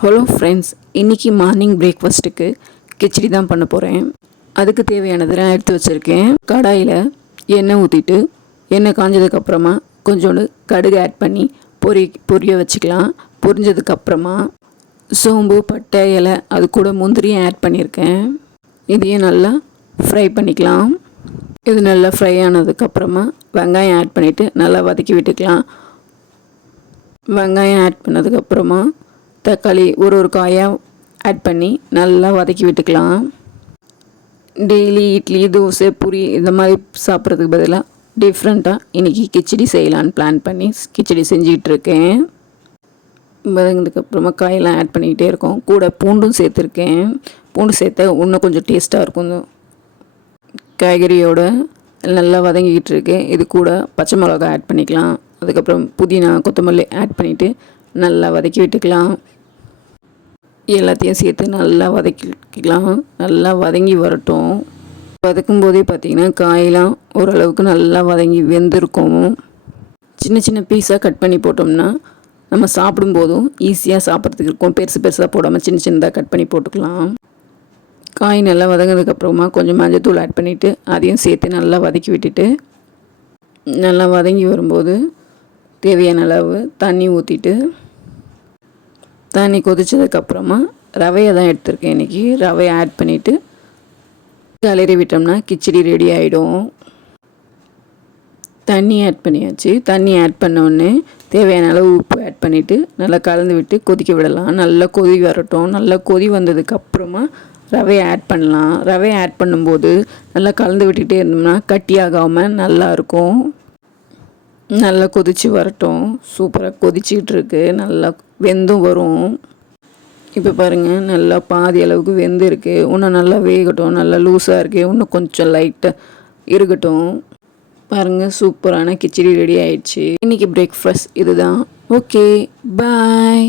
Hello friends இன்றைக்கி morning பிரேக்ஃபாஸ்ட்டுக்கு கிச்சடி தான் பண்ண போகிறேன் அதுக்கு தேவையானதெல்லாம் எடுத்து வச்சுருக்கேன். கடாயில் எண்ணெய் ஊற்றிட்டு எண்ணெய் காஞ்சதுக்கப்புறமா கொஞ்சோண்டு கடுகு ஆட் பண்ணி பொரி பொரிய வச்சுக்கலாம். பொரிஞ்சதுக்கப்புறமா சோம்பு பட்டை இலை அது கூட முந்திரியும் ஆட் பண்ணியிருக்கேன் இதையும் நல்லா ஃப்ரை பண்ணிக்கலாம். இது நல்லா ஃப்ரை ஆனதுக்கப்புறமா வெங்காயம் ஆட் பண்ணிவிட்டு நல்லா வதக்கி விட்டுக்கலாம். வெங்காயம் ஆட் பண்ணதுக்கப்புறமா தக்காளி ஒரு ஒரு காயாக ஆட் பண்ணி நல்லா வதக்கி விட்டுக்கலாம். டெய்லி இட்லி தோசை பூரி இந்த மாதிரி சாப்பிட்றதுக்கு பதிலாக டிஃப்ரெண்ட்டாக இன்றைக்கி கிச்சடி செய்யலான்னு பிளான் பண்ணி கிச்சடி செஞ்சுக்கிட்டு இருக்கேன். வதங்கினதுக்கப்புறமா காயெல்லாம் ஆட் பண்ணிக்கிட்டே இருக்கோம். கூட பூண்டும் சேர்த்துருக்கேன். பூண்டு சேர்த்தா இன்னும் கொஞ்சம் டேஸ்ட்டாக இருக்கும். காய்கறியோட நல்லா வதங்கிக்கிட்டு இருக்கேன் இது கூட பச்சை மிளகா ஆட் பண்ணிக்கலாம். அதுக்கப்புறம் புதினா கொத்தமல்லி ஆட் பண்ணிவிட்டு நல்லா வதக்கி விட்டுக்கலாம். எல்லாத்தையும் சேர்த்து நல்லா வதக்கிக்கலாம். நல்லா வதங்கி வரட்டும். வதக்கும் போதே பார்த்திங்கன்னா காயெல்லாம் ஓரளவுக்கு நல்லா வதங்கி வெந்திருக்கும். சின்ன சின்ன பீஸாக கட் பண்ணி போட்டோம்னா நம்ம சாப்பிடும்போதும் ஈஸியாக சாப்பிட்றதுக்கு இருக்கும். பெருசு பெருசாக போடாமல் சின்ன சின்னதாக கட் பண்ணி போட்டுக்கலாம். காய் நல்லா வதங்கினதுக்கப்புறமா கொஞ்சம் மஞ்சத்தூள் ஆட் பண்ணிவிட்டு அதையும் சேர்த்து நல்லா வதக்கி விட்டுட்டு நல்லா வதங்கி வரும்போது தேவையான அளவு தண்ணி ஊற்றிட்டு தண்ணி கொதிச்சதுக்கப்புறமா ரவையை தான் எடுத்திருக்கேன் இன்றைக்கி ரவையை ஆட் பண்ணிவிட்டு கிளறி விட்டோம்னா கிச்சடி ரெடி ஆகிடும் தண்ணி ஆட் பண்ணியாச்சு. தண்ணி ஆட் பண்ணோடனே தேவையான அளவு உப்பு ஆட் பண்ணிவிட்டு நல்லா கலந்து விட்டு கொதிக்க விடலாம். நல்லா கொதி வரட்டும். நல்லா கொதி வந்ததுக்கப்புறமா ரவையை ஆட் பண்ணலாம். ரவையை ஆட் பண்ணும்போது நல்லா கலந்து விட்டுகிட்டே இருந்தோம்னா கட்டியாகாமல் நல்லாயிருக்கும் நல்லா கொதித்து வரட்டும். சூப்பராக கொதிச்சிக்கிட்டு இருக்கு நல்லா வெந்தும் வரும். இப்போ பாருங்கள் நல்லா பாதி அளவுக்கு வெந்து இருக்குது இன்னும் நல்லா வேகட்டும். நல்லா லூஸாக இருக்குது இன்னும் கொஞ்சம் லைட்டாக இருக்கட்டும். பாருங்கள் சூப்பரான கிச்சடி ரெடி ஆயிடுச்சு. இன்றைக்கி பிரேக்ஃபாஸ்ட் இதுதான். Okay bye